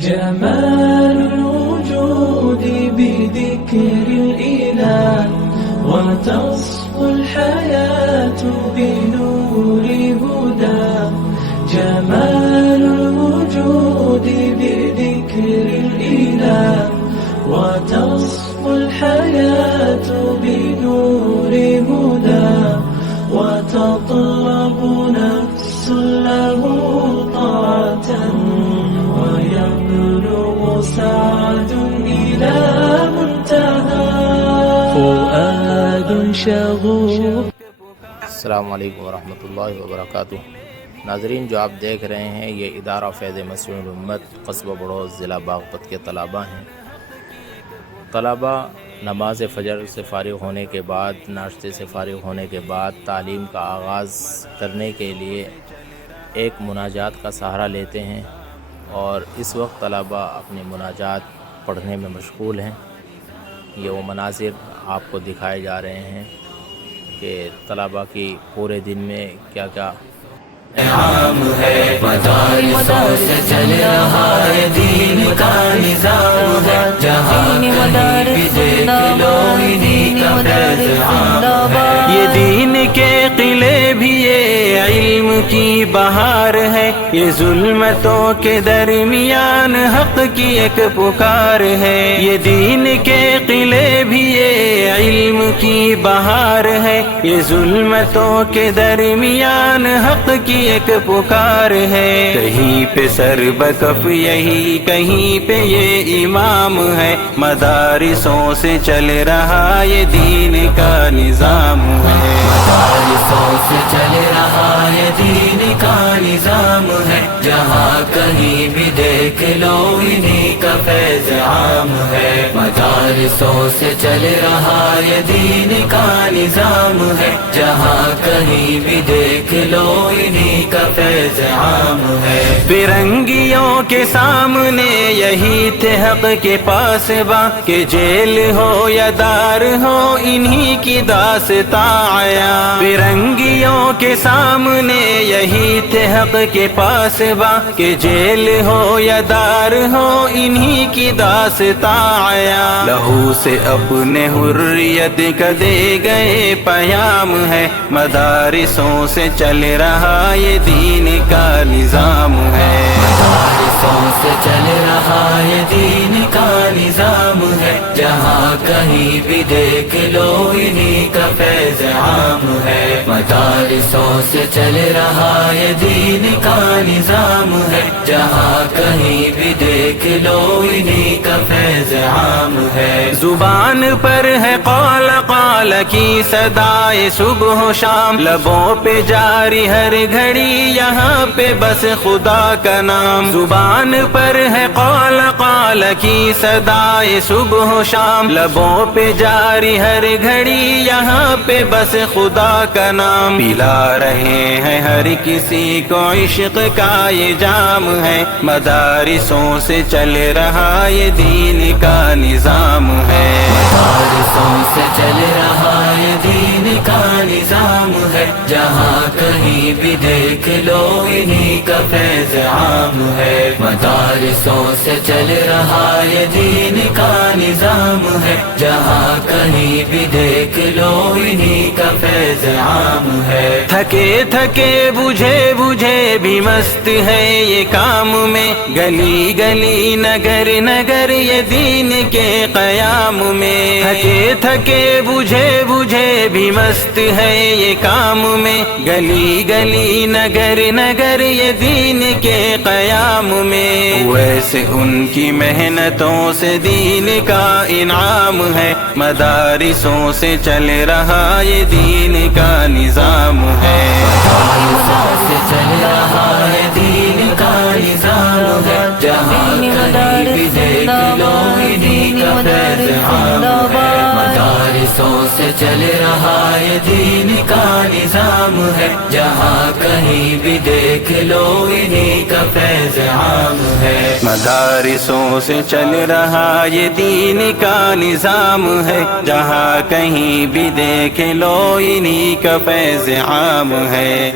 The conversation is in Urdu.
جمال الوجود بذكر الإله وتصفو الحياة بنور هدى. جمال الوجود بذكر الإله وتصفو الحياة بنور هدى. وتطلب نفس له طاعة ويبلغ سعد إلى منتهى. فؤاد شغوف. السلام علیکم ورحمۃ اللہ وبرکاتہ. ناظرین، جو آپ دیکھ رہے ہیں یہ ادارہ فیض مسیح الامت قصبہ بڑوز ضلع باغپت کے طلباء ہیں. طلباء نماز فجر سے فارغ ہونے کے بعد، ناشتے سے فارغ ہونے کے بعد تعلیم کا آغاز کرنے کے لیے ایک مناجات کا سہارا لیتے ہیں، اور اس وقت طلباء اپنی مناجات پڑھنے میں مشغول ہیں. یہ وہ مناظر آپ کو دکھائے جا رہے ہیں کہ طلباء کی پورے دن میں کیا کیا عام ہے. مدارسوں سے چل رہا ہے دین کا نظام ہے. جہاں کہیں بھی دیکھ لو انہیں کا فیض عام ہے. یہ دین کے قلعے بھی یہ علم کی بہار ہے. یہ ظلمتوں کے درمیان حق کی ایک پکار ہے. یہ دین کے قلعے بھی یہ علم کی بہار ہے. یہ ظلمتوں کے درمیان حق کی ایک پکار ہے. کہیں پہ سر بکف یہی، کہیں پہ یہ امام ہے. مدارسوں سے چل رہا یہ دین کا نظام ہے. مدارسوں سے چل رہا یہ دین کا نظام ہے. جہاں کہیں بھی دیکھ لو انہیں کا فیض عام ہے. مدارسوں سے چل رہا یہ دین کا نظام ہے. جہاں کہیں بھی دیکھ لو انہیں کا فیض عام ہے. فرنگیوں کے سامنے یہی تھے حق کے پاس باں، کہ جیل ہو یا دار ہو انہی کی داستاں آیا. فرنگیوں کے سامنے یہی تھے حق کے پاس باں، کہ جیل ہو یا دار ہو انہی کی داستاں آیا. لہو سے اپنے حریت کا دے گئے پیام ہے. مدارسوں سے چل رہا یہ دین کا نظام ہے. مدارسوں سے چل رہا یہ دین کا نظام ہے. جہاں کہیں بھی دیکھ لو انہیں کا فیض عام ہے. مدارسوں سے چل رہا یہ دین کا نظام ہے. جہاں کہیں بھی دیکھ لو انہیں کا فیض عام ہے. زبان پر ہے قال قال کی صدائے صبح و شام. لبوں پہ جاری ہر گھڑی یہاں پہ بس خدا کا نام. زبان پر ہے قال قال کی صدائے صبح و شام. لبوں پہ جاری ہر گھڑی یہاں پہ بس خدا کا نام. پلا رہے ہیں ہر کسی کو عشق کا یہ جام ہے. مدارسوں سے چل رہا یہ دین کا نظام ہے. مدارسوں سے چل رہا یہ دین کا نظام ہے. جہاں کہیں بھی دیکھ لو انہیں کا فیض عام ہے. مدارسوں سے چل رہا یہ دین کا نظام ہے. جہاں کہیں بھی دیکھ لو انہیں کا فیض عام ہے. تھکے تھکے بجھے بجھے بھی مست ہے یہ کام میں. گلی گلی نگر نگر یہ دین کے قیام میں. تھکے تھکے بجھے بجھے بھی مست ہے یہ کام میں. گلی گلی نگر نگر یہ دین کے قیام میں. ویسے ان کی محنتوں سے دین کا انعام ہے. مدارسوں سے چل رہا یہ دین کا نظام ہے. مدارسوں سے چل رہا یہ دین کا نظام ہے. جہاں کہیں بھی دیکھ لو انہیں کا فیض عام ہے. مدارسوں سے چل رہا یہ دین کا نظام ہے. جہاں کہیں بھی دیکھ لو انہیں کا فیض عام ہے. مدارسوں سے چل رہا یہ دین کا نظام ہے. جہاں کہیں بھی دیکھ لو انہیں کا فیض عام ہے.